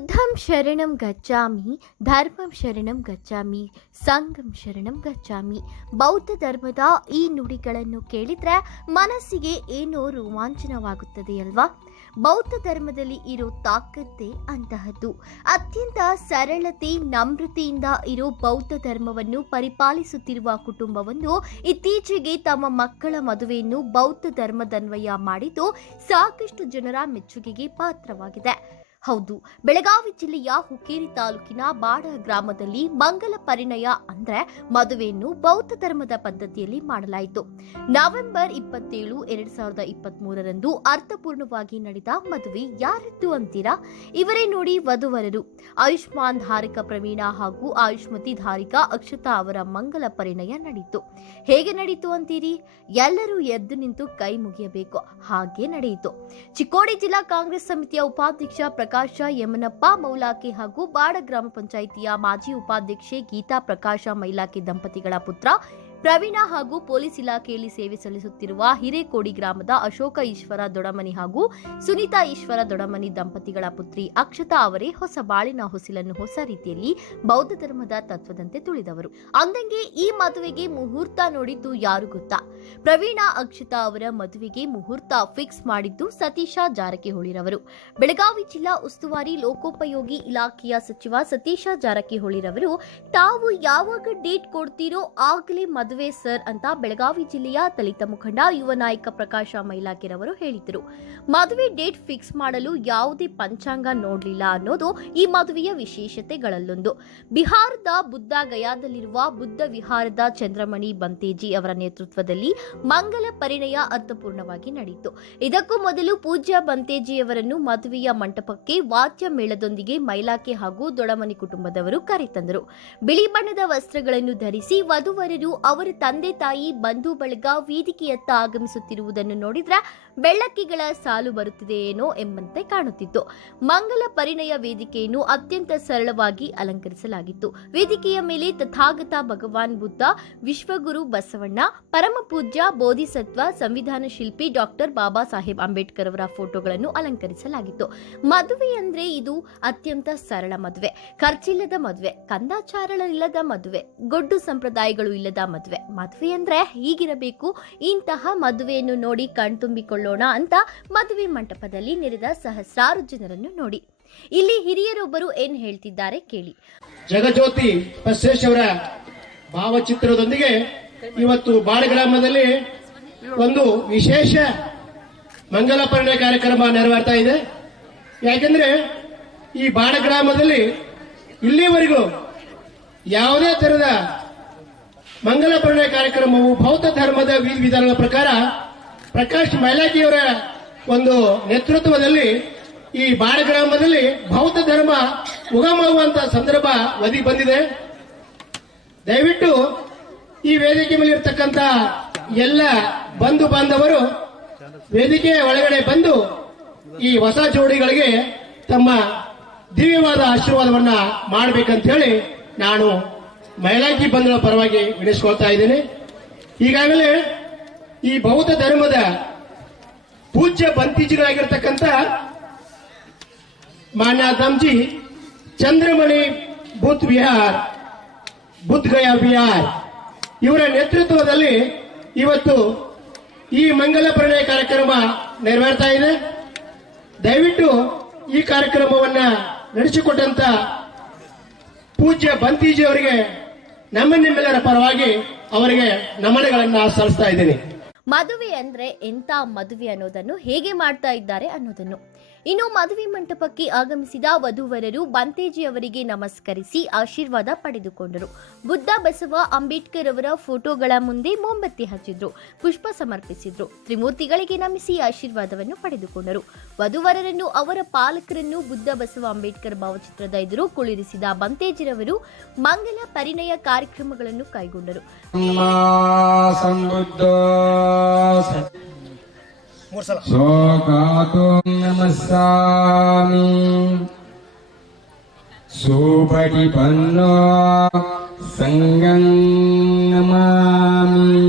ಬುದ್ಧಂ ಶರಣಂ ಗಚ್ಚಾಮಿ, ಧರ್ಮಂ ಶರಣಂ ಗಚ್ಚಾಮಿ, ಸಂಘಂ ಶರಣಂ ಗಚ್ಚಾಮಿ. ಬೌದ್ಧ ಧರ್ಮದ ಈ ನುಡಿಗಳನ್ನು ಕೇಳಿದ್ರೆ ಮನಸ್ಸಿಗೆ ಏನೋ ರೋಮಾಂಚನವಾಗುತ್ತದೆ ಅಲ್ವಾ? ಬೌದ್ಧ ಧರ್ಮದಲ್ಲಿ ಇರೋ ತಾಕತ್ತೇ ಅಂತಹದ್ದು. ಅತ್ಯಂತ ಸರಳತೆ, ನಮ್ರತೆಯಿಂದ ಇರೋ ಬೌದ್ಧ ಧರ್ಮವನ್ನು ಪರಿಪಾಲಿಸುತ್ತಿರುವ ಕುಟುಂಬವೊಂದು ಇತ್ತೀಚೆಗೆ ತಮ್ಮ ಮಕ್ಕಳ ಮದುವೆಯನ್ನು ಬೌದ್ಧ ಧರ್ಮದನ್ವಯ ಮಾಡಿದ್ದು ಸಾಕಷ್ಟು ಜನರ ಮೆಚ್ಚುಗೆಗೆ ಪಾತ್ರವಾಗಿದೆ. ಹೌದು, ಬೆಳಗಾವಿ ಜಿಲ್ಲೆಯ ಹುಕ್ಕೇರಿ ತಾಲೂಕಿನ ಬಾಡ ಗ್ರಾಮದಲ್ಲಿ ಮಂಗಲ ಪರಿಣಯ ಅಂದ್ರೆ ಮದುವೆಯನ್ನು ಬೌದ್ಧ ಧರ್ಮದ ಪದ್ಧತಿಯಲ್ಲಿ ಮಾಡಲಾಯಿತು. ನವೆಂಬರ್ 27, 2023ರಂದು ಅರ್ಥಪೂರ್ಣವಾಗಿ ನಡೆದ ಮದುವೆ ಯಾರದ್ದು ಅಂತೀರಾ? ಇವರೇ ನೋಡಿ ವಧುವರರು. ಆಯುಷ್ಮಾನ್ ಧಾರಕ ಪ್ರವೀಣ ಹಾಗೂ ಆಯುಷ್ಮತಿ ಧಾರಿಕ ಅಕ್ಷತಾ ಅವರ ಮಂಗಲ ಪರಿಣಯ ನಡೆಯಿತು. ಹೇಗೆ ನಡೀತು ಅಂತೀರಿ? ಎಲ್ಲರೂ ಎದ್ದು ನಿಂತು ಕೈ ಮುಗಿಯಬೇಕು, ಹಾಗೆ ನಡೆಯಿತು. ಚಿಕ್ಕೋಡಿ ಜಿಲ್ಲಾ ಕಾಂಗ್ರೆಸ್ ಸಮಿತಿಯ ಉಪಾಧ್ಯಕ್ಷ ಪ್ರಕಾಶ ಯಮನಪ್ಪ ಮೌಲಾಕೆ ಹಾಗೂ ಬಾಡ ಗ್ರಾಮ ಪಂಚಾಯಿತಿಯ ಮಾಜಿ ಉಪಾಧ್ಯಕ್ಷೆ ಗೀತಾ ಪ್ರಕಾಶ ಮೈಲಾಕೆ ದಂಪತಿಗಳ ಪುತ್ರ ಪ್ರವೀಣ ಹಾಗೂ ಪೊಲೀಸ್ ಇಲಾಖೆಯಲ್ಲಿ ಸೇವೆ ಸಲ್ಲಿಸುತ್ತಿರುವ ಹಿರೇಕೋಡಿ ಗ್ರಾಮದ ಅಶೋಕ ಈಶ್ವರ ದೊಡಮನಿ ಹಾಗೂ ಸುನೀತಾ ಈಶ್ವರ ದೊಡಮನಿ ದಂಪತಿಗಳ ಪುತ್ರಿ ಅಕ್ಷತಾ ಅವರೇ ಹೊಸ ಬಾಳಿನ ಹೊಸಿಲನ್ನು ಹೊಸ ರೀತಿಯಲ್ಲಿ ಬೌದ್ಧ ಧರ್ಮದ ತತ್ವದಂತೆ ತುಳಿದವರು. ಅಂದಂಗೆ ಈ ಮದುವೆಗೆ ಮುಹೂರ್ತ ನೋಡಿದ್ದು ಯಾರು ಗೊತ್ತಾ? ಪ್ರವೀಣ ಅಕ್ಷತಾ ಅವರ ಮದುವೆಗೆ ಮುಹೂರ್ತ ಫಿಕ್ಸ್ ಮಾಡಿದ್ದು ಸತೀಶ ಜಾರಕಿಹೊಳಿರವರು. ಬೆಳಗಾವಿ ಜಿಲ್ಲಾ ಉಸ್ತುವಾರಿ ಲೋಕೋಪಯೋಗಿ ಇಲಾಖೆಯ ಸಚಿವ ಸತೀಶ ಜಾರಕಿಹೊಳಿರವರು ತಾವು ಯಾವಾಗ ಡೇಟ್ ಕೊಡ್ತೀರೋ ಆಗಲೇ ಮದುವೆ ಸರ್ ಅಂತ ಬೆಳಗಾವಿ ಜಿಲ್ಲೆಯ ದಲಿತ ಮುಖಂಡ ಯುವ ನಾಯಕ ಪ್ರಕಾಶ ಮೈಲಾಕೆರವರು ಹೇಳಿದರು. ಮದುವೆ ಡೇಟ್ ಫಿಕ್ಸ್ ಮಾಡಲು ಯಾವುದೇ ಪಂಚಾಂಗ ನೋಡಲಿಲ್ಲ ಅನ್ನೋದು ಈ ಮದುವೆಯ ವಿಶೇಷತೆಗಳಲ್ಲೊಂದು. ಬಿಹಾರದ ಬುದ್ಧ ಗಯಾದಲ್ಲಿರುವ ಬುದ್ಧ ವಿಹಾರದ ಚಂದ್ರಮಣಿ ಬಂತೇಜಿ ಅವರ ನೇತೃತ್ವದಲ್ಲಿ ಮಂಗಲ ಪರಿಣಯ ಅರ್ಥಪೂರ್ಣವಾಗಿ ನಡೆಯಿತು. ಇದಕ್ಕೂ ಮೊದಲು ಪೂಜ್ಯ ಬಂತೇಜಿಯವರನ್ನು ಮದುವೆಯ ಮಂಟಪಕ್ಕೆ ವಾದ್ಯ ಮೇಳದೊಂದಿಗೆ ಮೈಲಾಕೆ ಹಾಗೂ ದೊಡಮನಿ ಕುಟುಂಬದವರು ಕರೆತಂದರು. ಬಿಳಿ ಬಣ್ಣದ ವಸ್ತ್ರಗಳನ್ನು ಧರಿಸಿ ವಧುವರರು ಅವರ ತಂದೆ ತಾಯಿ ಬಂಧು ಬಳಗ ವೇದಿಕೆಯತ್ತ ಆಗಮಿಸುತ್ತಿರುವುದನ್ನು ನೋಡಿದ್ರೆ ಬೆಳ್ಳಕ್ಕಿಗಳ ಸಾಲು ಬರುತ್ತಿದೆಯೇನೋ ಎಂಬಂತೆ ಕಾಣುತ್ತಿತ್ತು. ಮಂಗಲ ಪರಿಣಯ ವೇದಿಕೆಯನ್ನು ಅತ್ಯಂತ ಸರಳವಾಗಿ ಅಲಂಕರಿಸಲಾಗಿತ್ತು. ವೇದಿಕೆಯ ಮೇಲೆ ತಥಾಗತ ಭಗವಾನ್ ಬುದ್ಧ, ವಿಶ್ವಗುರು ಬಸವಣ್ಣ, ಪರಮ ಪೂಜ್ಯ ಬೋಧಿಸತ್ವ, ಸಂವಿಧಾನ ಶಿಲ್ಪಿ ಡಾಕ್ಟರ್ ಬಾಬಾ ಸಾಹೇಬ್ ಅಂಬೇಡ್ಕರ್ ಅವರ ಫೋಟೋಗಳನ್ನು ಅಲಂಕರಿಸಲಾಗಿತ್ತು. ಮದುವೆ ಅಂದ್ರೆ ಇದು ಅತ್ಯಂತ ಸರಳ ಮದುವೆ, ಖರ್ಚಿಲ್ಲದ ಮದುವೆ, ಕಂದಾಚಾರಗಳಿಲ್ಲದ ಮದುವೆ, ಗೊಡ್ಡು ಸಂಪ್ರದಾಯಗಳು ಇಲ್ಲದ ಮದುವೆ ಅಂದ್ರೆ ಹೀಗಿರಬೇಕು. ಇಂತಹ ಮದುವೆಯನ್ನು ನೋಡಿ ಕಣ್ತುಂಬಿಕೊಳ್ಳೋಣ ಅಂತ ಮದುವೆ ಮಂಟಪದಲ್ಲಿ ನೆರೆದ ಸಹಸ್ರಾರು ಜನರನ್ನು ನೋಡಿ ಇಲ್ಲಿ ಹಿರಿಯರೊಬ್ಬರು ಏನ್ ಹೇಳ್ತಿದ್ದಾರೆ ಕೇಳಿ. ಜಗಜ್ಯೋತಿ ಬಸವೇಶ್ ಅವರ ಭಾವಚಿತ್ರದೊಂದಿಗೆ ಇವತ್ತು ಬಾಡ ಗ್ರಾಮದಲ್ಲಿ ಒಂದು ವಿಶೇಷ ಮಂಗಲ ಪರಿಣಯ ಕಾರ್ಯಕ್ರಮ ನೆರವೇರ್ತಾ ಇದೆ. ಯಾಕೆಂದ್ರೆ ಈ ಬಾಡ ಗ್ರಾಮದಲ್ಲಿ ಇಲ್ಲಿವರೆಗೂ ಯಾವುದೇ ತರದ ಮಂಗಲ ಪರಿಣಯ ಕಾರ್ಯಕ್ರಮವು ಬೌದ್ಧ ಧರ್ಮದ ವಿಧಾನಗಳ ಪ್ರಕಾರ ಪ್ರಕಾಶ್ ಮೈಲಾಕಿಯವರ ಒಂದು ನೇತೃತ್ವದಲ್ಲಿ ಈ ಬಾಡ ಗ್ರಾಮದಲ್ಲಿ ಬೌದ್ಧ ಧರ್ಮ ಉಗಮವಾಗುವಂತಹ ಸಂದರ್ಭ ಒದಗಿ ಬಂದಿದೆ. ದಯವಿಟ್ಟು ಈ ವೇದಿಕೆ ಮೇಲೆ ಇರತಕ್ಕಂತ ಎಲ್ಲ ಬಂಧು ಬಾಂಧವರು ವೇದಿಕೆಯ ಒಳಗಡೆ ಬಂದು ಈ ಹೊಸ ಜೋಡಿಗಳಿಗೆ ತಮ್ಮ ದಿವ್ಯವಾದ ಆಶೀರ್ವಾದವನ್ನ ಮಾಡಬೇಕಂತ ಹೇಳಿ ನಾನು ಮೈಲಾಕಿ ಬಂಧುಗಳ ಪರವಾಗಿ ವಿನಿಸ್ಕೊಳ್ತಾ ಇದ್ದೇನೆ. ಈಗಾಗಲೇ ಈ ಬೌದ್ಧ ಧರ್ಮದ ಪೂಜ್ಯ ಬಂತೀಜಿಗಳಾಗಿರ್ತಕ್ಕಂಥ ಮಾನ್ಯ ಧಮ್ಜಿ ಚಂದ್ರಮಣಿ ಬುದ್ಧ ವಿಹಾರ್, ಬುದ್ಧ ಗಯಾ ವಿಹಾರ್ ಇವರ ನೇತೃತ್ವದಲ್ಲಿ ಇವತ್ತು ಈ ಮಂಗಲ ಪರಿಣಯ ಕಾರ್ಯಕ್ರಮ ನೆರವೇರ್ತಾ ಇದೆ. ದಯವಿಟ್ಟು ಈ ಕಾರ್ಯಕ್ರಮವನ್ನ ನಡೆಸಿಕೊಟ್ಟಂತ ಪೂಜ್ಯ ಬಂತೀಜಿ ಅವರಿಗೆ ನಿಮ್ಮೆಲ್ಲರ ಪರವಾಗಿ ಅವರಿಗೆ ನಮನಗಳನ್ನ ಸಲ್ಲಿಸ್ತಾ ಇದ್ದೇನೆ. ಮದುವೆ ಅಂದ್ರೆ ಎಂತ ಮದುವೆ ಅನ್ನೋದನ್ನು ಹೇಗೆ ಮಾಡ್ತಾ ಇದ್ದಾರೆ ಅನ್ನೋದನ್ನು. ಇನ್ನು ಮದುವೆ ಮಂಟಪಕ್ಕೆ ಆಗಮಿಸಿದ ವಧುವರರು ಬಂತೇಜಿ ಅವರಿಗೆ ನಮಸ್ಕರಿಸಿ ಆಶೀರ್ವಾದ ಪಡೆದುಕೊಂಡರು. ಬುದ್ಧ, ಬಸವ, ಅಂಬೇಡ್ಕರ್ ಅವರ ಫೋಟೋಗಳ ಮುಂದೆ ಮೊಂಬತ್ತಿ ಹಚ್ಚಿದ್ರು, ಪುಷ್ಪ ಸಮರ್ಪಿಸಿದ್ರು. ತ್ರಿಮೂರ್ತಿಗಳಿಗೆ ನಮಿಸಿ ಆಶೀರ್ವಾದವನ್ನು ಪಡೆದುಕೊಂಡರು. ವಧುವರರನ್ನು ಅವರ ಪಾಲಕರನ್ನು ಬುದ್ಧ, ಬಸವ, ಅಂಬೇಡ್ಕರ್ ಭಾವಚಿತ್ರದ ಎದುರು ಕುಳ್ಳಿರಿಸಿದ ಬಂತೇಜಿರವರು ಮಂಗಲ ಪರಿಣಯ ಕಾರ್ಯಕ್ರಮಗಳನ್ನು ಕೈಗೊಂಡರು. ಸೋಕಾತುಂ ನಮಸ್ಸಾಮಿ ಸುಪಟಿಪನ್ನೋ ಸಂಗಂ ನಮಾಮಿ.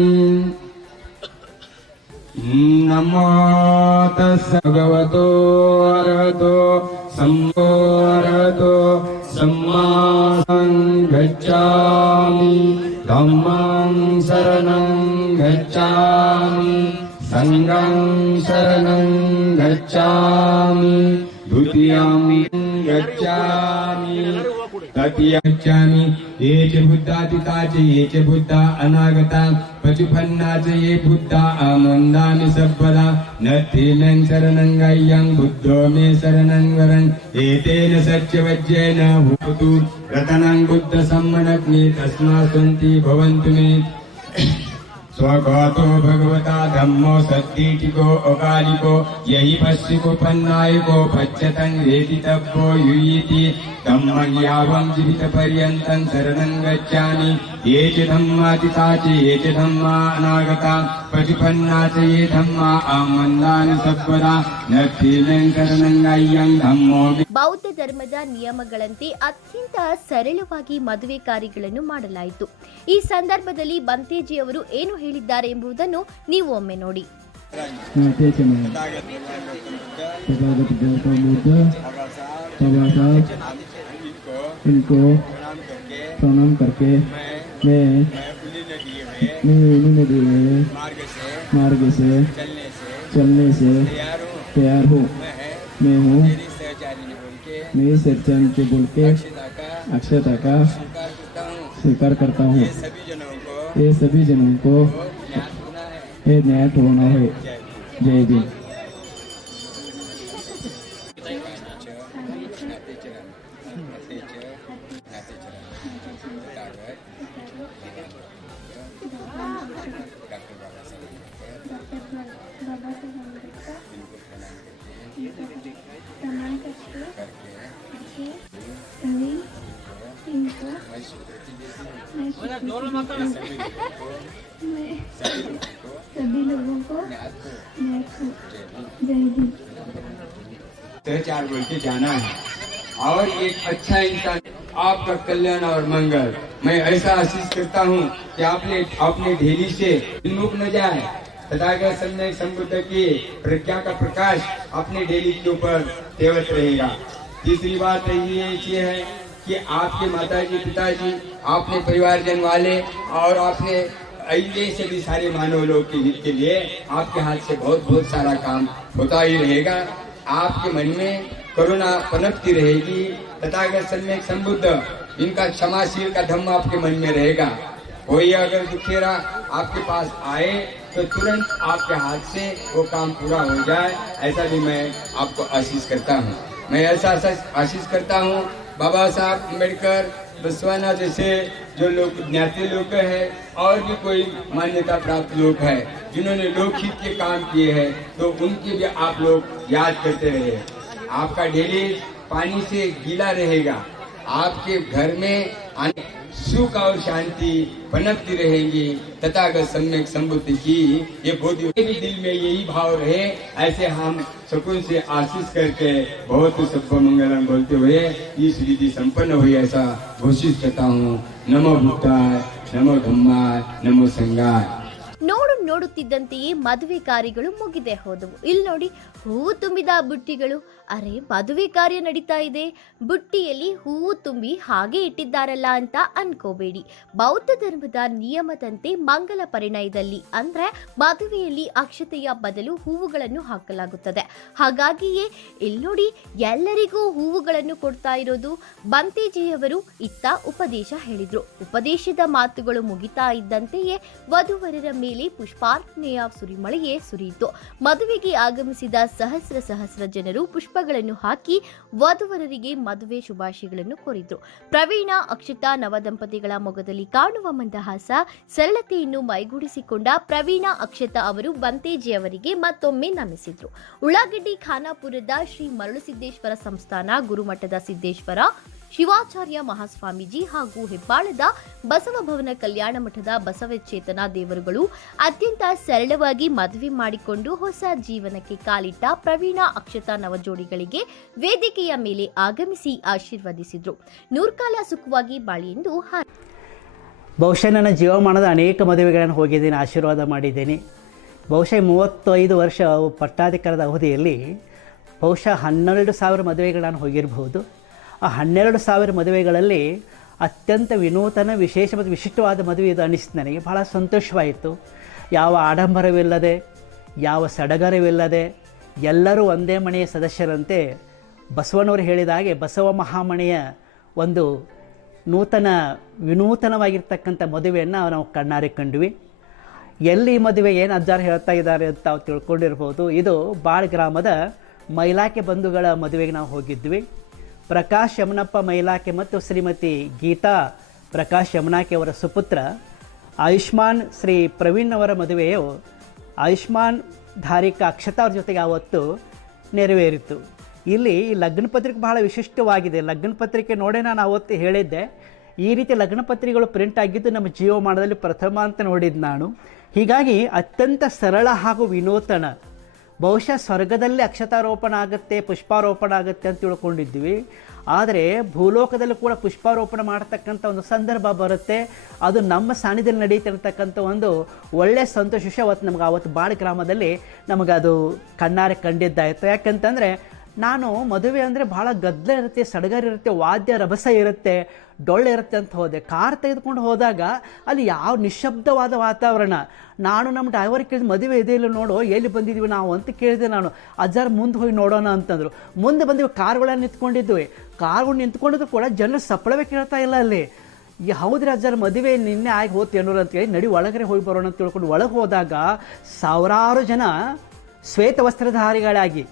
ನಮೋ ತಸ್ಸ ಭಗವತೋ ಅರ್ಹತೋ ಸಂಭೋ धम्मं शरणं गच्छामि संघं शरणं गच्छामि द्वितीयं गच्छामि तृतीयं गच्छामि ये च बुद्धातीता च ये च बुद्धा अनागता पचुपन्ना च ये बुद्धा आमन्दामि सर्वदा नत्थिमें शरणं गय्यं बुद्धो मे शरणं वरं एतेन सत्यवज्रेण भूतु रतनं बुद्ध सम्मनग्नि तस्मात् सन्ति भवन्तु मे स्वगतो भगवता धम्मो सद्दीटिको अकालिको यही पश्चिको पन्नायको पच्यतं वेदितव्यो युयिति धम्मं यावं जीवितपर्यन्तं शरणं गच्छामि ये च धम्मातीता च ये च धम्मा अनागता पचुपन्ना च ये धम्मा आमन्दानि सर्वदा नत्थिमें शरणं गय्यं धम्मो ಬೌದ್ಧ ಧರ್ಮದ ನಿಯಮಗಳಂತೆ ಅತ್ಯಂತ ಸರಳವಾಗಿ ಮದುವೆ ಕಾರ್ಯಗಳನ್ನು ಮಾಡಲಾಯಿತು. ಈ ಸಂದರ್ಭದಲ್ಲಿ ಬಂತೇಜಿ ಅವರು ಏನು ಹೇಳಿದ್ದಾರೆ ಎಂಬುದನ್ನು ನೀವು ಒಮ್ಮೆ ನೋಡಿ. इनको प्रणाम करके मैं नदी में मार्ग से चलने से तैयार हूँ. मैं हूँ मेरी सच्चाई के बोल के अक्षता का स्वीकार करता हूँ. ये सभी जनों को ये न्याय होना है. जय भीम. सभी लोगों को जय हिंद. चार बोल के जाना है और एक अच्छा इंसान आपका कल्याण और मंगल. मैं ऐसा आशीष करता हूँ कि आपने अपने ढेली से विमुख न जाए. तथागत सम्यक संबुद्ध की प्रज्ञा का प्रकाश अपने ढेली के ऊपर तेवत रहेगा. तीसरी बात ये है कि आपके माताजी पिताजी आपने परिवारजन वाले और आपने अगले से भी सारे मानव लोग के हित के लिए आपके हाथ से बहुत सारा काम होता ही रहेगा. आपके मन में करुणा पनपती रहेगी. तथागत सम्यक संबुद्ध इनका क्षमाशील का धम्म आपके मन में रहेगा. कोई अगर दुखेरा आपके पास आए तो तुरंत आपके हाथ से वो काम पूरा हो जाए. ऐसा भी मैं आपको आशीष करता हूँ. मैं ऐसा आशीष करता हूँ बाबा साहब अम्बेडकर बसवाना जैसे जो लोग ज्ञाति लोग हैं और भी कोई मान्यता प्राप्त लोग हैं जिन्होंने लोकहित के काम किए हैं तो उनकी भी आप लोग याद करते रहे. आपका डेली पानी से गीला रहेगा. आपके घर में सुख और शांति पनपती रहेगी. तथागत सम्यक संबुद्ध की ये बोधि भी दिल में यही भाव रहे. ऐसे हम सुकून से आशीष करके बहुत सब मंगलम बोलते हुए इस विधि संपन्न हुई ऐसा घोषित करता हूँ. नमो बुद्धाय, नमो धम्माय, नमो संघाय. ನೋಡುತ್ತಿದ್ದಂತೆಯೇ ಮದುವೆ ಕಾರ್ಯಗಳು ಮುಗಿದೇ ಹೋದವು. ಇಲ್ಲಿ ನೋಡಿ, ಹೂವು ತುಂಬಿದ ಬುಟ್ಟಿಗಳು. ಅರೆ, ಮದುವೆ ಕಾರ್ಯ ನಡೀತಾ ಇದೆ, ಬುಟ್ಟಿಯಲ್ಲಿ ಹೂವು ತುಂಬಿ ಹಾಗೆ ಇಟ್ಟಿದ್ದಾರಲ್ಲ ಅಂತ ಅನ್ಕೋಬೇಡಿ. ಬೌದ್ಧ ಧರ್ಮದ ನಿಯಮದಂತೆ ಮಂಗಲ ಪರಿಣಯದಲ್ಲಿ ಅಂದ್ರೆ ಮದುವೆಯಲ್ಲಿ ಅಕ್ಷತೆಯ ಬದಲು ಹೂವುಗಳನ್ನು ಹಾಕಲಾಗುತ್ತದೆ. ಹಾಗಾಗಿಯೇ ಇಲ್ಲಿ ನೋಡಿ, ಎಲ್ಲರಿಗೂ ಹೂವುಗಳನ್ನು ಕೊಡ್ತಾ ಇರೋದು. ಬಂತೇಜಿಯವರು ಇತ್ತ ಉಪದೇಶ ಹೇಳಿದ್ರು. ಉಪದೇಶದ ಮಾತುಗಳು ಮುಗಿತಾ ಇದ್ದಂತೆಯೇ ವಧುವರರ ಮೇಲೆ ಪುಷ್ಪಾರ್ಪಣೆಯ ಸುರಿಮಳೆಯೇ ಸುರಿಯಿತು. ಮದುವೆಗೆ ಆಗಮಿಸಿದ ಸಹಸ್ರ ಜನರು ಪುಷ್ಪಗಳನ್ನು ಹಾಕಿ ವಧುವರರಿಗೆ ಮದುವೆ ಶುಭಾಶಯಗಳನ್ನು ಕೋರಿದ್ರು. ಪ್ರವೀಣ ಅಕ್ಷತಾ ನವದಂಪತಿಗಳ ಮೊಗದಲ್ಲಿ ಕಾಣುವ ಮಂದಹಾಸ, ಸರಳತೆಯನ್ನು ಮೈಗೂಡಿಸಿಕೊಂಡ ಪ್ರವೀಣ ಅಕ್ಷತಾ ಅವರು ಬಂತೇಜಿ ಅವರಿಗೆ ಮತ್ತೊಮ್ಮೆ ನಮಿಸಿದ್ರು. ಉಳ್ಳಾಗಡ್ಡಿ ಖಾನಾಪುರದ ಶ್ರೀ ಮರಳುಸಿದ್ದೇಶ್ವರ ಸಂಸ್ಥಾನ ಗುರುಮಠದ ಸಿದ್ದೇಶ್ವರ ಶಿವಾಚಾರ್ಯ ಮಹಾಸ್ವಾಮೀಜಿ ಹಾಗೂ ಹೆಬ್ಬಾಳದ ಬಸವಭವನ ಕಲ್ಯಾಣ ಮಠದ ಬಸವಚೇತನ ದೇವರುಗಳು ಅತ್ಯಂತ ಸರಳವಾಗಿ ಮದುವೆ ಮಾಡಿಕೊಂಡು ಹೊಸ ಜೀವನಕ್ಕೆ ಕಾಲಿಟ್ಟ ಪ್ರವೀಣ ಅಕ್ಷತಾ ನವಜೋಡಿಗಳಿಗೆ ವೇದಿಕೆಯ ಮೇಲೆ ಆಗಮಿಸಿ ಆಶೀರ್ವದಿಸಿದ್ರು. ನೂರ್ಕಾಲ ಸುಖವಾಗಿ ಬಾಳಿ ಎಂದು ಬಹುಶಃ ನನ್ನ ಜೀವಮಾನದ ಅನೇಕ ಮದುವೆಗಳನ್ನು ಹೋಗಿದ್ದೀನಿ, ಆಶೀರ್ವಾದ ಮಾಡಿದ್ದೀನಿ. ಬಹುಶಃ 35 ವರ್ಷ ಪಟ್ಟಾಧಿಕಾರದ ಅವಧಿಯಲ್ಲಿ ಬಹುಶಃ 12,000 ಮದುವೆಗಳು ನಾನು ಹೋಗಿರಬಹುದು. ಆ 12,000 ಮದುವೆಗಳಲ್ಲಿ ಅತ್ಯಂತ ವಿನೂತನ ವಿಶೇಷ ಮತ್ತು ವಿಶಿಷ್ಟವಾದ ಮದುವೆ ಇದು ಅನ್ನಿಸ್ತು ನನಗೆ. ಭಾಳ ಸಂತೋಷವಾಯಿತು. ಯಾವ ಆಡಂಬರವಿಲ್ಲದೆ, ಯಾವ ಸಡಗರವಿಲ್ಲದೆ, ಎಲ್ಲರೂ ಒಂದೇ ಮನೆಯ ಸದಸ್ಯರಂತೆ ಬಸವಣ್ಣವರು ಹೇಳಿದ ಹಾಗೆ ಬಸವ ಮಹಾಮಣೆಯ ಒಂದು ವಿನೂತನವಾಗಿರ್ತಕ್ಕಂಥ ಮದುವೆಯನ್ನು ನಾವು ಕಣ್ಣಾರೆ ಕಂಡ್ವಿ. ಎಲ್ಲಿ ಮದುವೆ ಏನು ಅಜ್ಜಾರ ಹೇಳ್ತಾ ಇದ್ದಾರೆ ಅಂತ ನಾವು ತಿಳ್ಕೊಂಡಿರ್ಬೋದು. ಇದು ಬಾಳ್ ಗ್ರಾಮದ ಮೈಲಾಕೆ ಬಂಧುಗಳ ಮದುವೆಗೆ ನಾವು ಹೋಗಿದ್ವಿ. ಪ್ರಕಾಶ್ ಯಮನಪ್ಪ ಮೈಲಾಕೆ ಮತ್ತು ಶ್ರೀಮತಿ ಗೀತಾ ಪ್ರಕಾಶ್ ಯಮನಾಕೆ ಅವರ ಸುಪುತ್ರ ಆಯುಷ್ಮಾನ್ ಶ್ರೀ ಪ್ರವೀಣ್ ಅವರ ಮದುವೆಯು ಆಯುಷ್ಮಾನ್ ಧಾರಿಕ ಅಕ್ಷತಾ ಅವ್ರ ಜೊತೆಗೆ ಆವತ್ತು ನೆರವೇರಿತು. ಇಲ್ಲಿ ಲಗ್ನ ಪತ್ರಿಕೆ ಬಹಳ ವಿಶಿಷ್ಟವಾಗಿದೆ. ಲಗ್ನ ಪತ್ರಿಕೆ ನೋಡೇ ನಾನು ಆವತ್ತು ಹೇಳಿದ್ದೆ, ಈ ರೀತಿ ಲಗ್ನ ಪತ್ರಿಕೆಗಳು ಪ್ರಿಂಟ್ ಆಗಿದ್ದು ನಮ್ಮ ಜೀವಮಾನದಲ್ಲಿ ಪ್ರಥಮ ಅಂತ ನೋಡಿದ್ದು ನಾನು. ಹೀಗಾಗಿ ಅತ್ಯಂತ ಸರಳ ಹಾಗೂ ವಿನೂತನ, ಬಹುಶಃ ಸ್ವರ್ಗದಲ್ಲಿ ಅಕ್ಷತಾರೋಪಣ ಆಗುತ್ತೆ, ಪುಷ್ಪಾರೋಪಣ ಆಗುತ್ತೆ ಅಂತ ತಿಳ್ಕೊಂಡಿದ್ವಿ. ಆದರೆ ಭೂಲೋಕದಲ್ಲೂ ಕೂಡ ಪುಷ್ಪಾರೋಪಣ ಮಾಡತಕ್ಕಂಥ ಒಂದು ಸಂದರ್ಭ ಬರುತ್ತೆ. ಅದು ನಮ್ಮ ಸಾನ್ನಿಧ್ಯದಲ್ಲಿ ನಡೀತಿರ್ತಕ್ಕಂಥ ಒಂದು ಒಳ್ಳೆಯ ಸಂತೋಷ ವಿಷಯ ನಮ್ಗೆ ಆವತ್ತು ಬಾಳ್ ಗ್ರಾಮದಲ್ಲಿ ನಮಗದು ಕಣ್ಣಾರೆ ಕಂಡಿದ್ದಾಯಿತು. ಯಾಕಂತಂದರೆ ನಾನು ಮದುವೆ ಅಂದರೆ ಭಾಳ ಗದ್ದಲ ಇರುತ್ತೆ, ಸಡಗರ ಇರುತ್ತೆ, ವಾದ್ಯ ರಭಸ ಇರುತ್ತೆ, ಡೊಳ್ಳು ಇರುತ್ತೆ ಅಂತ ಹೋದೆ. ಕಾರ್ ತೆಗೆದುಕೊಂಡು ಹೋದಾಗ ಅಲ್ಲಿ ಯಾವ ನಿಶಬ್ದವಾದ ವಾತಾವರಣ. ನಾನು ನಮ್ಮ ಡ್ರೈವರ್ ಕೇಳಿದ ಮದುವೆ ಇದೆ ಇಲ್ಲ ನೋಡು, ಎಲ್ಲಿ ಬಂದಿದ್ದೀವಿ ನಾವು ಅಂತ ಕೇಳಿದೆ ನಾನು. ಅಜ್ಜಾರು ಮುಂದೆ ಹೋಗಿ ನೋಡೋಣ ಅಂತಂದರು. ಮುಂದೆ ಬಂದಿವಿ, ಕಾರ್ಗಳನ್ನು ನಿಂತ್ಕೊಂಡಿದ್ವಿ. ಕಾರ್ಗಳು ನಿಂತ್ಕೊಂಡಿದ್ರು ಕೂಡ ಜನರು ಸಪ್ಪಳವೇ ಕೇಳ್ತಾ ಇಲ್ಲ ಅಲ್ಲಿ. ಹೌದ್ರಿ ಅಜ್ಜಾರ ಮದುವೆ ನಿನ್ನೆ ಆಗಿ ಹೋಗ್ತೇನೋರು ಅಂತೇಳಿ ನಡಿ ಒಳಗಡೆ ಹೋಗಿ ಬರೋಣ ಅಂತ ತಿಳ್ಕೊಂಡು ಒಳಗೆ ಹೋದಾಗ ಸಾವಿರಾರು ಜನ ಶ್ವೇತ ವಸ್ತ್ರಧಾರಿಗಳಾಗಿ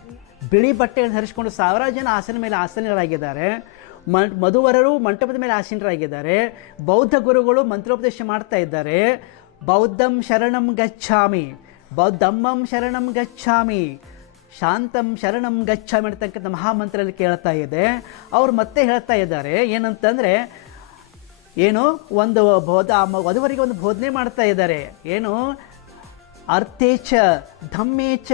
ಬಿಳಿ ಬಟ್ಟೆಗಳನ್ನು ಧರಿಸಿಕೊಂಡು ಸಾವಿರಾರು ಜನ ಆಸನ ಮೇಲೆ ಆಸನಗಳಾಗಿದ್ದಾರೆ. ಮಧುವರರು ಮಂಟಪದ ಮೇಲೆ ಆಸೀನರಾಗಿದ್ದಾರೆ. ಬೌದ್ಧ ಗುರುಗಳು ಮಂತ್ರೋಪದೇಶ ಮಾಡ್ತಾ ಇದ್ದಾರೆ. ಬೌದ್ಧಂ ಶರಣಂ ಗಚ್ಛಾಮಿ, ಬೌದ್ಧಮ್ಮಂ ಶರಣಂ ಗಚ್ಛಾಮಿ, ಶಾಂತಂ ಶರಣಂ ಗಚ್ಛಾಮಿ ಅಂತಕ್ಕಂಥ ಮಹಾಮಂತ್ರದಲ್ಲಿ ಕೇಳ್ತಾ ಇದೆ. ಅವ್ರು ಮತ್ತೆ ಹೇಳ್ತಾ ಇದ್ದಾರೆ ಏನಂತಂದರೆ, ಏನು ಒಂದು ವಧುವರಿಗೆ ಒಂದು ಬೋಧನೆ ಮಾಡ್ತಾ ಇದ್ದಾರೆ. ಏನು ಅರ್ಥೇಚ ಧಮ್ಮೇಚ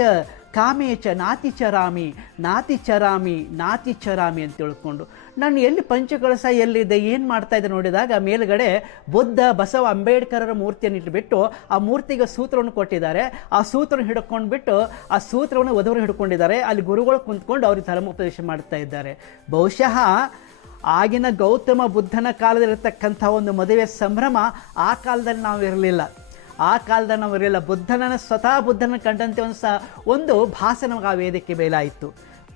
ಕಾಮೇಚ ನಾತಿ ಚರಾಮಿ ನಾತಿ ಚರಾಮಿ ನಾತಿ ಚರಾಮಿ ಅಂತ ತಿಳ್ಕೊಂಡು ನಾನು ಎಲ್ಲಿ ಪಂಚಕಳಸ ಎಲ್ಲಿದೆ ಏನು ಮಾಡ್ತಾ ಇದ್ದೆ ನೋಡಿದಾಗ ಮೇಲುಗಡೆ ಬುದ್ಧ ಬಸವ ಅಂಬೇಡ್ಕರರ ಮೂರ್ತಿಯನ್ನು ಇಟ್ಟುಬಿಟ್ಟು ಆ ಮೂರ್ತಿಗೆ ಸೂತ್ರವನ್ನು ಕೊಟ್ಟಿದ್ದಾರೆ. ಆ ಸೂತ್ರವನ್ನು ಹಿಡ್ಕೊಂಡ್ಬಿಟ್ಟು ಆ ಸೂತ್ರವನ್ನು ವಧುವರು ಹಿಡ್ಕೊಂಡಿದ್ದಾರೆ. ಅಲ್ಲಿ ಗುರುಗಳು ಕುಂತ್ಕೊಂಡು ಅವ್ರಿಗೆ ಧರ್ಮೋಪದೇಶ ಮಾಡ್ತಾ ಇದ್ದಾರೆ. ಬಹುಶಃ ಆಗಿನ ಗೌತಮ ಬುದ್ಧನ ಕಾಲದಲ್ಲಿರ್ತಕ್ಕಂಥ ಒಂದು ಮದುವೆ ಸಂಭ್ರಮ ಆ ಕಾಲದಲ್ಲಿ ನಾವು ಇರಲಿಲ್ಲ. ಆ ಕಾಲದಲ್ಲಿ ನಾವು ಇರಲಿಲ್ಲ. ಸ್ವತಃ ಬುದ್ಧನ ಕಂಡಂತೆ ಒಂದು ಭಾಸ ನಮಗೆ ಆ ವೇದಿಕೆ ಮೇಲಾಯಿತು.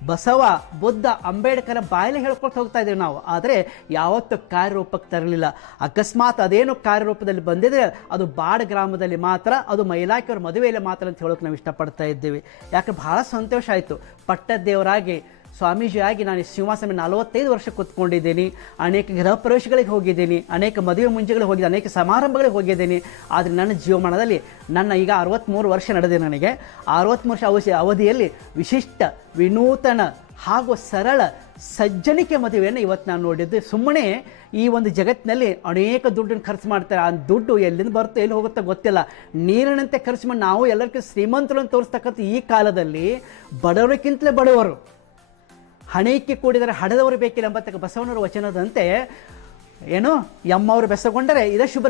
ಬಸವ ಬುದ್ಧ ಅಂಬೇಡ್ಕರ ಬಾಯಲ್ಲಿ ಹೇಳ್ಕೊಳ್ತಾ ಹೋಗ್ತಾ ಇದ್ದೀವಿ ನಾವು, ಆದರೆ ಯಾವತ್ತೂ ಕಾರ್ಯರೂಪಕ್ಕೆ ತರಲಿಲ್ಲ. ಅಕಸ್ಮಾತ್ ಅದೇನು ಕಾರ್ಯರೂಪದಲ್ಲಿ ಬಂದಿದೆ ಅದು ಬಾಡ್ ಗ್ರಾಮದಲ್ಲಿ ಮಾತ್ರ, ಅದು ಮೈಲಾಕಿಯವ್ರ ಮದುವೆಯಲ್ಲಿ ಮಾತ್ರ ಅಂತ ಹೇಳೋಕೆ ನಾವು ಇಷ್ಟಪಡ್ತಾ ಇದ್ದೀವಿ. ಯಾಕೆ ಭಾಳ ಸಂತೋಷ ಆಯಿತು. ಪಟ್ಟದೇವರಾಗಿ ಸ್ವಾಮೀಜಿಯಾಗಿ ನಾನು ಸಿಂಹಾಸನ 45 ವರ್ಷ ಕೂತ್ಕೊಂಡಿದ್ದೀನಿ. ಅನೇಕ ಗೃಹ ಪ್ರವೇಶಗಳಿಗೆ ಹೋಗಿದ್ದೀನಿ, ಅನೇಕ ಮದುವೆ ಮುಂಜೆಗಳಿಗೆ ಹೋಗಿದ್ದೀನಿ, ಅನೇಕ ಸಮಾರಂಭಗಳಿಗೆ ಹೋಗಿದ್ದೀನಿ. ಆದರೆ ನನ್ನ ಜೀವಮಾನದಲ್ಲಿ ನನ್ನ ಈಗ 63 ವರ್ಷ ನಡೆದಿದೆ. ನನಗೆ 63 ವರ್ಷ ಅವಧಿಯಲ್ಲಿ ವಿಶಿಷ್ಟ ವಿನೂತನ ಹಾಗೂ ಸರಳ ಸಜ್ಜನಿಕೆ ಮದುವೆಯನ್ನು ಇವತ್ತು ನಾನು ನೋಡಿದ್ದು. ಸುಮ್ಮನೆ ಈ ಒಂದು ಜಗತ್ತಿನಲ್ಲಿ ಅನೇಕ ದುಡ್ಡನ್ನು ಖರ್ಚು ಮಾಡ್ತಾರೆ. ಆ ದುಡ್ಡು ಎಲ್ಲಿಂದ ಬರುತ್ತೋ ಎಲ್ಲಿ ಹೋಗುತ್ತೋ ಗೊತ್ತಿಲ್ಲ. ನೀರಿನಂತೆ ಖರ್ಚು ಮಾಡಿ ನಾವು ಎಲ್ಲರಿಗೂ ಶ್ರೀಮಂತರನ್ನು ತೋರಿಸ್ತಕ್ಕಂಥ ಈ ಕಾಲದಲ್ಲಿ ಬಡವರಿಗಿಂತಲೇ ಬಡವರು, ಹಣೆಕ್ಕೆ ಕೂಡಿದರೆ ಹಡದವರು ಬೇಕಿಲ್ಲ ಎಂಬತಕ್ಕ ಬಸವಣ್ಣರ ವಚನದಂತೆ ಏನು ಎಮ್ಮವರು ಬೆಸಗೊಂಡರೆ ಇದೇ ಶುಭ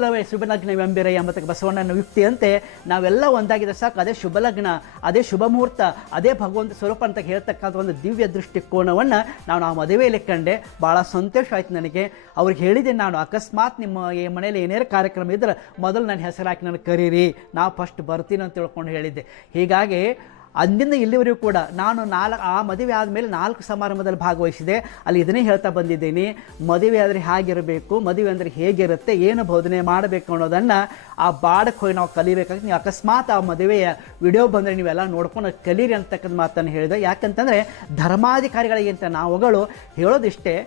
ಲಗ್ನವೆಂಬಿರ ಎಂಬತಕ್ಕ ಬಸವಣ್ಣನ ಯುಕ್ತಿಯಂತೆ ನಾವೆಲ್ಲ ಒಂದಾಗಿದ್ರೆ ಸಾಕು, ಅದೇ ಶುಭ ಲಗ್ನ, ಅದೇ ಶುಭ ಮುಹೂರ್ತ, ಅದೇ ಭಗವಂತ ಸ್ವರೂಪ ಅಂತ ಹೇಳ್ತಕ್ಕಂಥ ಒಂದು ದಿವ್ಯ ದೃಷ್ಟಿಕೋನವನ್ನು ನಾವು ಮದುವೆಯಲ್ಲಿ ಕಂಡೆ. ಭಾಳ ಸಂತೋಷ ಆಯ್ತು ನನಗೆ. ಅವ್ರಿಗೆ ಹೇಳಿದ್ದೀನಿ ನಾನು, ಅಕಸ್ಮಾತ್ ನಿಮ್ಮ ಈ ಮನೇಲಿ ಏನೇನು ಕಾರ್ಯಕ್ರಮ ಇದ್ರೆ ಮೊದಲು ನನ್ನ ಹೆಸರು ಹಾಕಿ ನನಗೆ ಕರೀರಿ, ನಾವು ಫಸ್ಟ್ ಬರ್ತೀನಿ ಅಂತ ತಿಳ್ಕೊಂಡು ಹೇಳಿದ್ದೆ. ಹೀಗಾಗಿ ಅಂದಿನ ಇಲ್ಲಿವರೆಗೂ ಕೂಡ ನಾನು ಆ ಮದುವೆ ಆದಮೇಲೆ 4 ಸಮಾರಂಭದಲ್ಲಿ ಭಾಗವಹಿಸಿದೆ. ಅಲ್ಲಿ ಇದನ್ನೇ ಹೇಳ್ತಾ ಬಂದಿದ್ದೀನಿ, ಮದುವೆ ಆದರೆ ಹೇಗಿರಬೇಕು, ಮದುವೆ ಅಂದರೆ ಹೇಗಿರುತ್ತೆ, ಏನು ಬೋಧನೆ ಮಾಡಬೇಕು ಅನ್ನೋದನ್ನು ಆ ಬಾಡಕ್ಕೆ ಹೋಗಿ ನಾವು ಕಲಿಬೇಕಾಗುತ್ತೆ. ನೀವು ಅಕಸ್ಮಾತ್ ಆ ಮದುವೆಯ ವಿಡಿಯೋ ಬಂದರೆ ನೀವೆಲ್ಲ ನೋಡ್ಕೊಂಡು ಕಲೀರಿ ಅಂತಕ್ಕಂಥ ಮಾತನ್ನು ಹೇಳಿದೆ. ಯಾಕಂತಂದರೆ ಧರ್ಮಾಧಿಕಾರಿಗಳಿಗಿಂತ ನಾವುಗಳು ಹೇಳೋದಿಷ್ಟೇ,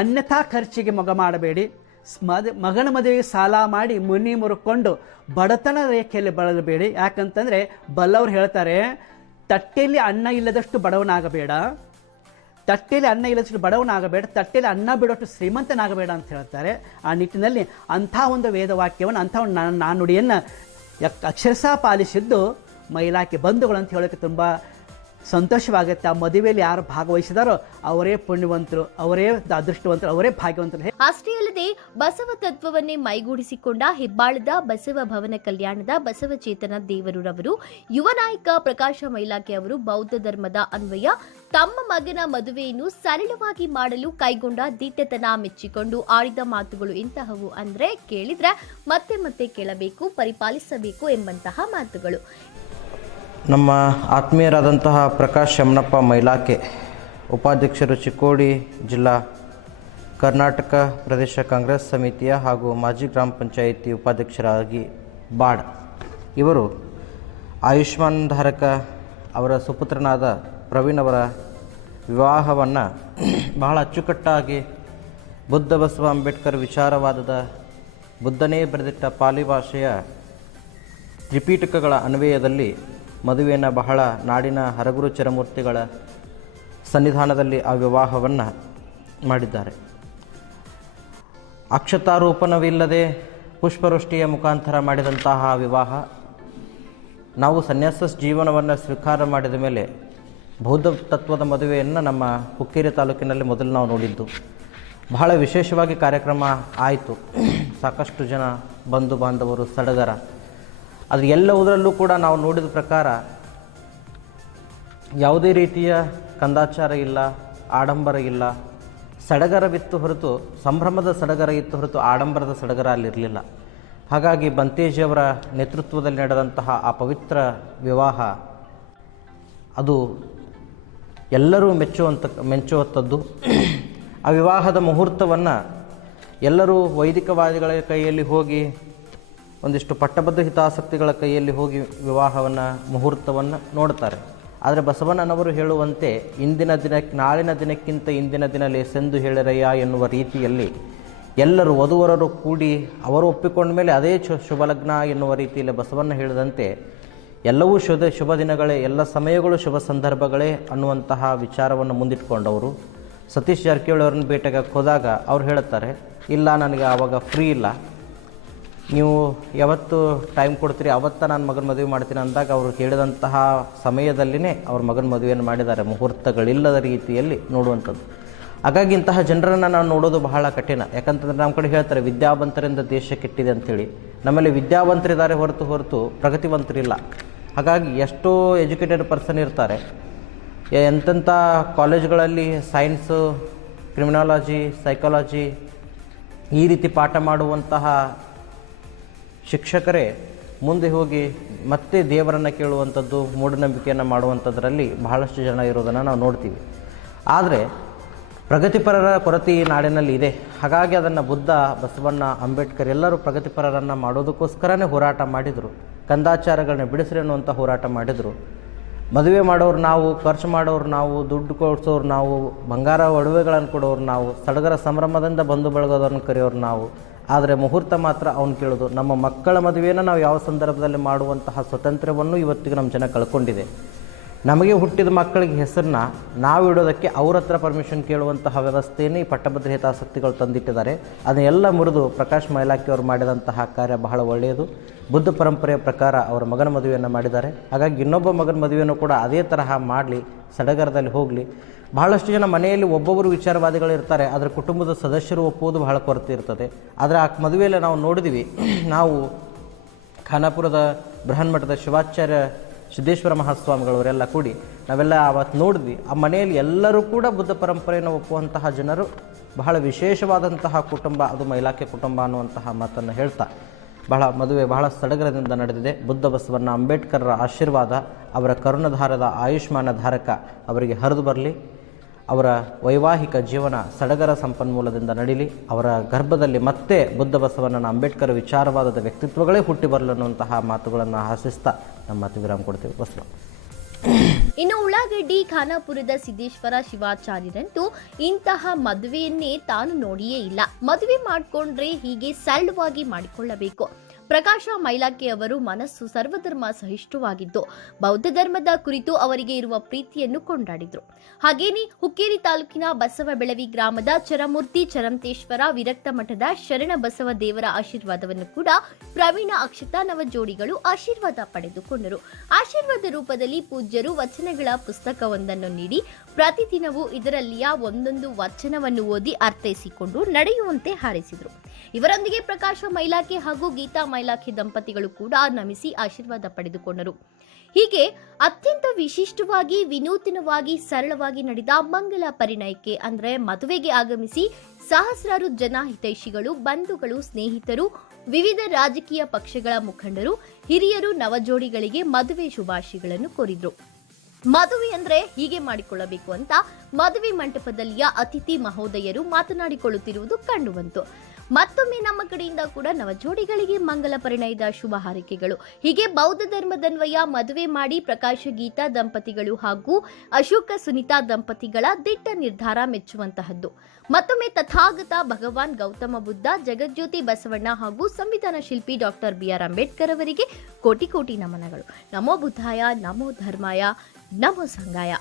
ಅನ್ಯಥಾ ಖರ್ಚಿಗೆ ಮಗ ಮಾಡಬೇಡಿ, ಮಗನ ಮದುವೆಗೆ ಸಾಲ ಮಾಡಿ ಮುನಿ ಮುರುಕೊಂಡು ಬಡತನ ರೇಖೆಯಲ್ಲಿ ಬಳಲಬೇಡಿ. ಯಾಕಂತಂದರೆ ಬಲ್ಲವ್ರು ಹೇಳ್ತಾರೆ, ತಟ್ಟೆಯಲ್ಲಿ ಅನ್ನ ಇಲ್ಲದಷ್ಟು ಬಡವನಾಗಬೇಡ, ತಟ್ಟೆಯಲ್ಲಿ ಅನ್ನ ಇಲ್ಲದಷ್ಟು ಬಡವನಾಗಬೇಡ, ತಟ್ಟೆಯಲ್ಲಿ ಅನ್ನ ಬಿಡೋಷ್ಟು ಶ್ರೀಮಂತನಾಗಬೇಡ ಅಂತ ಹೇಳ್ತಾರೆ. ಆ ನಿಟ್ಟಿನಲ್ಲಿ ಅಂಥ ಒಂದು ವೇದವಾಕ್ಯವನ್ನು, ಅಂಥ ಒಂದು ನಾನುಡಿಯನ್ನು ಅಕ್ಷರಶಃ ಪಾಲಿಸಿದ್ದು ಮೈಲಾಕೆ ಬಂಧುಗಳು ಅಂತ ಹೇಳೋಕ್ಕೆ ತುಂಬ ಸಂತೋಷವಾಗುತ್ತೆ. ಆ ಮದುವೆಯಲ್ಲಿ ಯಾರು ಭಾಗವಹಿಸಿದಾರೋ ಅವರೇ ಪುಣ್ಯವಂತರು, ಅವರೇ ಅದೃಷ್ಟವಂತರು, ಅವರೇ ಭಾಗ್ಯವಂತರು. ಅಷ್ಟೇ ಅಲ್ಲದೆ ಬಸವ ತತ್ವವನ್ನೇ ಮೈಗೂಡಿಸಿಕೊಂಡ ಹೆಬ್ಬಾಳದ ಬಸವ ಭವನ ಕಲ್ಯಾಣದ ಬಸವಚೇತನ ದೇವರೂರವರು ಯುವ ನಾಯಕ ಪ್ರಕಾಶ ಮೈಲಾಕೆ ಅವರು ಬೌದ್ಧ ಧರ್ಮದ ಅನ್ವಯ ತಮ್ಮ ಮಗನ ಮದುವೆಯನ್ನು ಸರಳವಾಗಿ ಮಾಡಲು ಕೈಗೊಂಡ ದಿಟ್ಟತನ ಮೆಚ್ಚಿಕೊಂಡು ಆಡಿದ ಮಾತುಗಳು ಇಂತಹವು ಅಂದ್ರೆ ಕೇಳಿದ್ರೆ ಮತ್ತೆ ಮತ್ತೆ ಕೇಳಬೇಕು, ಪರಿಪಾಲಿಸಬೇಕು ಎಂಬಂತಹ ಮಾತುಗಳು. ನಮ್ಮ ಆತ್ಮೀಯರಾದಂತಹ ಪ್ರಕಾಶ್ ಶಮನಪ್ಪ ಮೈಲಾಕೆ, ಉಪಾಧ್ಯಕ್ಷರು, ಚಿಕ್ಕೋಡಿ ಜಿಲ್ಲಾ ಕರ್ನಾಟಕ ಪ್ರದೇಶ ಕಾಂಗ್ರೆಸ್ ಸಮಿತಿಯ ಹಾಗೂ ಮಾಜಿ ಗ್ರಾಮ ಪಂಚಾಯಿತಿ ಉಪಾಧ್ಯಕ್ಷರಾಗಿ ಬಾಡ್, ಇವರು ಆಯುಷ್ಮಾನ್ ಧಾರಕ ಅವರ ಸುಪುತ್ರನಾದ ಪ್ರವೀಣ್ ಅವರ ವಿವಾಹವನ್ನು ಬಹಳ ಅಚ್ಚುಕಟ್ಟಾಗಿ ಬುದ್ಧ ಬಸವ ಅಂಬೇಡ್ಕರ್ ವಿಚಾರವಾದದ ಬುದ್ಧನೇ ಬರೆದಿಟ್ಟ ಪಾಲಿ ಭಾಷೆಯ ತ್ರಿಪೀಠಕಗಳ ಅನ್ವಯದಲ್ಲಿ ಮದುವೆಯನ್ನು ಬಹಳ ನಾಡಿನ ಹರಗುರು ಚರಮೂರ್ತಿಗಳ ಸನ್ನಿಧಾನದಲ್ಲಿ ಆ ವಿವಾಹವನ್ನು ಮಾಡಿದ್ದಾರೆ. ಅಕ್ಷತಾರೋಪಣವಿಲ್ಲದೆ ಪುಷ್ಪವೃಷ್ಟಿಯ ಮುಖಾಂತರ ಮಾಡಿದಂತಹ ವಿವಾಹ ನಾವು ಸನ್ಯಾಸ ಜೀವನವನ್ನು ಸ್ವೀಕಾರ ಮಾಡಿದ ಮೇಲೆ ಬೌದ್ಧ ತತ್ವದ ಮದುವೆಯನ್ನು ನಮ್ಮ ಹುಕ್ಕೇರಿ ತಾಲೂಕಿನಲ್ಲಿ ಮೊದಲು ನಾವು ನೋಡಿದ್ದು. ಬಹಳ ವಿಶೇಷವಾಗಿ ಕಾರ್ಯಕ್ರಮ ಆಯಿತು. ಸಾಕಷ್ಟು ಜನ ಬಂಧು ಬಾಂಧವರು, ಸಡಗರ. ಅದು ಎಲ್ಲವುದರಲ್ಲೂ ಕೂಡ ನಾವು ನೋಡಿದ ಪ್ರಕಾರ ಯಾವುದೇ ರೀತಿಯ ಕಂದಾಚಾರ ಇಲ್ಲ, ಆಡಂಬರ ಇಲ್ಲ, ಸಡಗರವಿತ್ತು ಹೊರತು, ಸಂಭ್ರಮದ ಸಡಗರ ಇತ್ತು ಹೊರತು ಆಡಂಬರದ ಸಡಗರ ಅಲ್ಲಿರಲಿಲ್ಲ. ಹಾಗಾಗಿ ಬಂತೇಜಿಯವರ ನೇತೃತ್ವದಲ್ಲಿ ನಡೆದಂತಹ ಆ ಪವಿತ್ರ ವಿವಾಹ ಅದು ಎಲ್ಲರೂ ಮೆಚ್ಚುವಂಥದ್ದು. ಆ ವಿವಾಹದ ಮುಹೂರ್ತವನ್ನು ಎಲ್ಲರೂ ವೈದಿಕವಾದಿಗಳ ಕೈಯಲ್ಲಿ ಹೋಗಿ, ಒಂದಿಷ್ಟು ಪಟ್ಟಬದ್ಧ ಹಿತಾಸಕ್ತಿಗಳ ಕೈಯಲ್ಲಿ ಹೋಗಿ ವಿವಾಹವನ್ನು ಮುಹೂರ್ತವನ್ನು ನೋಡ್ತಾರೆ. ಆದರೆ ಬಸವಣ್ಣನವರು ಹೇಳುವಂತೆ ಇಂದಿನ ದಿನಕ್ಕೆ ನಾಳಿನ ದಿನಕ್ಕಿಂತ ಇಂದಿನ ದಿನ ಲೇಸೆಂದು ಹೇಳಿರಯ್ಯ ಎನ್ನುವ ರೀತಿಯಲ್ಲಿ ಎಲ್ಲರೂ ವಧುವರರು ಕೂಡಿ ಅವರು ಒಪ್ಪಿಕೊಂಡ ಮೇಲೆ ಅದೇ ಶುಭ ಲಗ್ನ ಎನ್ನುವ ರೀತಿಯಲ್ಲಿ ಬಸವಣ್ಣ ಹೇಳಿದಂತೆ ಎಲ್ಲವೂ ಶುಭ ದಿನಗಳೇ, ಎಲ್ಲ ಸಮಯಗಳು ಶುಭ ಸಂದರ್ಭಗಳೇ ಅನ್ನುವಂತಹ ವಿಚಾರವನ್ನು ಮುಂದಿಟ್ಕೊಂಡವರು. ಸತೀಶ್ ಜಾರಕಿಹೊಳಿ ಅವ್ರನ್ನ ಭೇಟಿಗೆ ಹೋದಾಗ ಅವ್ರು ಹೇಳುತ್ತಾರೆ, ಇಲ್ಲ ನನಗೆ ಆವಾಗ ಫ್ರೀ ಇಲ್ಲ, ನೀವು ಯಾವತ್ತು ಟೈಮ್ ಕೊಡ್ತೀರಿ ಅವತ್ತ ನಾನು ಮಗನ ಮದುವೆ ಮಾಡ್ತೀನಿ ಅಂದಾಗ ಅವರು ಹೇಳಿದಂತಹ ಸಮಯದಲ್ಲಿಯೇ ಅವ್ರ ಮಗನ ಮದುವೆಯನ್ನು ಮಾಡಿದ್ದಾರೆ, ಮುಹೂರ್ತಗಳಿಲ್ಲದ ರೀತಿಯಲ್ಲಿ ನೋಡುವಂಥದ್ದು. ಹಾಗಾಗಿ ಇಂತಹ ಜನರನ್ನು ನಾವು ನೋಡೋದು ಬಹಳ ಕಠಿಣ. ಯಾಕಂತಂದರೆ ನಮ್ಮ ಕಡೆ ಹೇಳ್ತಾರೆ ವಿದ್ಯಾವಂತರಿಂದ ದೇಶ ಕೆಟ್ಟಿದೆ ಅಂಥೇಳಿ. ನಮ್ಮಲ್ಲಿ ವಿದ್ಯಾವಂತರಿದ್ದಾರೆ ಹೊರತು ಪ್ರಗತಿವಂತರಿಲ್ಲ. ಹಾಗಾಗಿ ಎಷ್ಟೋ ಎಜುಕೇಟೆಡ್ ಪರ್ಸನ್ ಇರ್ತಾರೆ, ಎಂತೆಂಥ ಕಾಲೇಜುಗಳಲ್ಲಿ ಸೈನ್ಸು, ಕ್ರಿಮಿನಾಲಜಿ, ಸೈಕಾಲಜಿ ಈ ರೀತಿ ಪಾಠ ಮಾಡುವಂತಹ ಶಿಕ್ಷಕರೇ ಮುಂದೆ ಹೋಗಿ ಮತ್ತೆ ದೇವರನ್ನು ಕೇಳುವಂಥದ್ದು, ಮೂಢನಂಬಿಕೆಯನ್ನು ಮಾಡುವಂಥದ್ರಲ್ಲಿ ಬಹಳಷ್ಟು ಜನ ಇರೋದನ್ನು ನಾವು ನೋಡ್ತೀವಿ. ಆದರೆ ಪ್ರಗತಿಪರರ ಕೊರತೆ ಈ ನಾಡಿನಲ್ಲಿ ಇದೆ. ಹಾಗಾಗಿ ಅದನ್ನು ಬುದ್ಧ, ಬಸವಣ್ಣ, ಅಂಬೇಡ್ಕರ್ ಎಲ್ಲರೂ ಪ್ರಗತಿಪರರನ್ನು ಮಾಡೋದಕ್ಕೋಸ್ಕರನೇ ಹೋರಾಟ ಮಾಡಿದರು. ಕಂದಾಚಾರಗಳನ್ನ ಬಿಡಿಸ್ರಿ ಅನ್ನುವಂಥ ಹೋರಾಟ ಮಾಡಿದರು. ಮದುವೆ ಮಾಡೋರು ನಾವು, ಖರ್ಚು ಮಾಡೋರು ನಾವು, ದುಡ್ಡು ಕೊಡಿಸೋರು ನಾವು, ಬಂಗಾರ ಒಡವೆಗಳನ್ನು ಕೊಡೋರು ನಾವು, ಸಡಗರ ಸಂಭ್ರಮದಿಂದ ಬಂಧು ಬಳಗೋದನ್ನು ಕರೆಯೋರು ನಾವು. ಆದರೆ ಮುಹೂರ್ತ ಮಾತ್ರ ಅವನು ಕೇಳೋದು. ನಮ್ಮ ಮಕ್ಕಳ ಮದುವೆಯನ್ನು ನಾವು ಯಾವ ಸಂದರ್ಭದಲ್ಲಿ ಮಾಡುವಂತಹ ಸ್ವತಂತ್ರವನ್ನು ಇವತ್ತಿಗೆ ನಮ್ಮ ಜನ ಕಳ್ಕೊಂಡಿದೆ. ನಮಗೆ ಹುಟ್ಟಿದ ಮಕ್ಕಳಿಗೆ ಹೆಸರನ್ನ ನಾವು ಇಡೋದಕ್ಕೆ ಅವ್ರ ಹತ್ರ ಪರ್ಮಿಷನ್ ಕೇಳುವಂತಹ ವ್ಯವಸ್ಥೆಯನ್ನು ಈ ಪಟ್ಟಭದ್ರ ಹಿತಾಸಕ್ತಿಗಳು ತಂದಿಟ್ಟಿದ್ದಾರೆ. ಅದನ್ನೆಲ್ಲ ಮುರಿದು ಪ್ರಕಾಶ್ ಮೈಲಾಕೆ ಅವರು ಮಾಡಿದಂತಹ ಕಾರ್ಯ ಬಹಳ ಒಳ್ಳೆಯದು. ಬುದ್ಧ ಪರಂಪರೆಯ ಪ್ರಕಾರ ಅವರ ಮಗನ ಮದುವೆಯನ್ನು ಮಾಡಿದ್ದಾರೆ. ಹಾಗಾಗಿ ಇನ್ನೊಬ್ಬ ಮಗನ ಮದುವೆಯನ್ನು ಕೂಡ ಅದೇ ತರಹ ಮಾಡಲಿ, ಸಡಗರದಲ್ಲಿ ಹೋಗಲಿ. ಬಹಳಷ್ಟು ಜನ ಮನೆಯಲ್ಲಿ ಒಬ್ಬೊಬ್ಬರು ವಿಚಾರವಾದಿಗಳು ಇರ್ತಾರೆ, ಆದರೆ ಕುಟುಂಬದ ಸದಸ್ಯರು ಒಪ್ಪುವುದು ಬಹಳ ಕೊರತೆ ಇರ್ತದೆ. ಆದರೆ ಆ ಮದುವೆಯಲ್ಲಿ ನಾವು ನೋಡಿದ್ವಿ, ನಾವು ಖಾನಾಪುರದ ಬೃಹನ್ಮಠದ ಶಿವಾಚಾರ್ಯ ಸಿದ್ದೇಶ್ವರ ಮಹಾಸ್ವಾಮಿಗಳವರೆಲ್ಲ ಕೂಡಿ ನಾವೆಲ್ಲ ಆವತ್ತು ನೋಡಿದ್ವಿ. ಆ ಮನೆಯಲ್ಲಿ ಎಲ್ಲರೂ ಕೂಡ ಬುದ್ಧ ಪರಂಪರೆಯನ್ನು ಒಪ್ಪುವಂತಹ ಜನರು, ಬಹಳ ವಿಶೇಷವಾದಂತಹ ಕುಟುಂಬ ಅದು ಮೈಲಾಕೆ ಕುಟುಂಬ ಅನ್ನುವಂತಹ ಮಾತನ್ನು ಹೇಳ್ತಾ ಮದುವೆ ಬಹಳ ಸಡಗರದಿಂದ ನಡೆದಿದೆ. ಬುದ್ಧ ಬಸವಣ್ಣ ಅಂಬೇಡ್ಕರ್ರ ಆಶೀರ್ವಾದ, ಅವರ ಕರುಣಧಾರದ ಆಯುಷ್ಮಾನ ಧಾರಕ ಅವರಿಗೆ ಹರಿದು ಬರಲಿ. ಅವರ ವೈವಾಹಿಕ ಜೀವನ ಸಡಗರ ಸಂಪನ್ಮೂಲದಿಂದ ನಡೀಲಿ. ಅವರ ಗರ್ಭದಲ್ಲಿ ಮತ್ತೆ ಬುದ್ಧ ಬಸವಣ್ಣನ ಅಂಬೇಡ್ಕರ್ ವಿಚಾರವಾದದ ವ್ಯಕ್ತಿತ್ವಗಳೇ ಹುಟ್ಟಿ ಬರಲು ಅನ್ನುವಂತಹ ಮಾತುಗಳನ್ನು ಆಶಿಸ್ತಾ ನಮ್ಮ ಮಾತು ವಿರಾಮ ಕೊಡ್ತೇವೆ. ಬಸವ. ಇನ್ನು ಉಳ್ಳಾಗಡ್ಡಿ ಖಾನಾಪುರದ ಸಿದ್ದೇಶ್ವರ ಶಿವಾಚಾರ್ಯರಂತೂ ಇಂತಹ ಮದುವೆಯನ್ನೇ ತಾನು ನೋಡಿಯೇ ಇಲ್ಲ. ಮದುವೆ ಮಾಡಿಕೊಂಡ್ರೆ ಹೀಗೆ ಸರಳವಾಗಿ ಮಾಡಿಕೊಳ್ಳಬೇಕು, ಪ್ರಕಾಶ ಮೈಲಾಕೆ ಅವರು ಮನಸ್ಸು ಸರ್ವಧರ್ಮ ಸಹಿಷ್ಣುವಾಗಿದ್ದು ಬೌದ್ಧ ಧರ್ಮದ ಕುರಿತು ಅವರಿಗೆ ಇರುವ ಪ್ರೀತಿಯನ್ನು ಕೊಂಡಾಡಿದ್ರು. ಹಾಗೇನೇ ಹುಕ್ಕೇರಿ ತಾಲೂಕಿನ ಬಸವಬೆಳವಿ ಗ್ರಾಮದ ಚರಮೂರ್ತಿ ಚರಂತೇಶ್ವರ ವಿರಕ್ತ ಮಠದ ಶರಣ ಬಸವ ದೇವರ ಆಶೀರ್ವಾದವನ್ನು ಕೂಡ ಪ್ರವೀಣ ಅಕ್ಷತಾ ನವಜೋಡಿಗಳು ಆಶೀರ್ವಾದ ಪಡೆದುಕೊಂಡರು. ಆಶೀರ್ವಾದ ರೂಪದಲ್ಲಿ ಪೂಜ್ಯರು ವಚನಗಳ ಪುಸ್ತಕವೊಂದನ್ನು ನೀಡಿ ಪ್ರತಿದಿನವೂ ಇದರಲ್ಲಿಯ ಒಂದೊಂದು ವಚನವನ್ನು ಓದಿ ಅರ್ಥೈಸಿಕೊಂಡು ನಡೆಯುವಂತೆ ಹಾರೈಸಿದರು. ಇವರೊಂದಿಗೆ ಪ್ರಕಾಶ ಮೈಲಾಕೆ ಹಾಗೂ ಗೀತಾ ಮೈಲಾಕೆ ದಂಪತಿಗಳು ಕೂಡ ನಮಿಸಿ ಆಶೀರ್ವಾದ ಪಡೆದುಕೊಂಡರು. ಹೀಗೆ ಅತ್ಯಂತ ವಿಶಿಷ್ಟವಾಗಿ ವಿನೂತನವಾಗಿ ಸರಳವಾಗಿ ನಡೆದ ಮಂಗಲ ಪರಿಣಯಕ್ಕೆ ಅಂದ್ರೆ ಮದುವೆಗೆ ಆಗಮಿಸಿ ಸಹಸ್ರಾರು ಜನ ಹಿತೈಷಿಗಳು, ಬಂಧುಗಳು, ಸ್ನೇಹಿತರು, ವಿವಿಧ ರಾಜಕೀಯ ಪಕ್ಷಗಳ ಮುಖಂಡರು, ಹಿರಿಯರು ನವಜೋಡಿಗಳಿಗೆ ಮದುವೆ ಶುಭಾಶಯಗಳನ್ನು ಕೋರಿದ್ರು. ಮದುವೆ ಅಂದ್ರೆ ಹೀಗೆ ಮಾಡಿಕೊಳ್ಳಬೇಕು ಅಂತ ಮದುವೆ ಮಂಟಪದಲ್ಲಿಯ ಅತಿಥಿ ಮಹೋದಯರು ಮಾತನಾಡಿಕೊಳ್ಳುತ್ತಿರುವುದು ಕಂಡುಬಂತು. ಮತ್ತೊಮ್ಮೆ ನಮ್ಮ ಕಡೆಯಿಂದ ಕೂಡ ನವಜೋಡಿಗಳಿಗೆ ಮಂಗಲ ಪರಿಣಯದ ಶುಭ ಹಾರೈಕೆಗಳು. ಹೀಗೆ ಬೌದ್ಧ ಧರ್ಮದನ್ವಯ ಮದುವೆ ಮಾಡಿ ಪ್ರಕಾಶ ಗೀತಾ ದಂಪತಿಗಳು ಹಾಗೂ ಅಶೋಕ ಸುನೀತಾ ದಂಪತಿಗಳ ದಿಟ್ಟ ನಿರ್ಧಾರ ಮೆಚ್ಚುವಂತಹದ್ದು. ಮತ್ತೊಮ್ಮೆ ತಥಾಗತ ಭಗವಾನ್ ಗೌತಮ ಬುದ್ಧ, ಜಗಜ್ಯೋತಿ ಬಸವಣ್ಣ ಹಾಗೂ ಸಂವಿಧಾನ ಶಿಲ್ಪಿ ಡಾಕ್ಟರ್ BR ಅಂಬೇಡ್ಕರ್ ಅವರಿಗೆ ಕೋಟಿ ಕೋಟಿ ನಮನಗಳು. ನಮೋ ಬುದ್ಧಾಯ, ನಮೋ ಧರ್ಮಾಯ, ನಮೋ ಸಂಘಾಯ.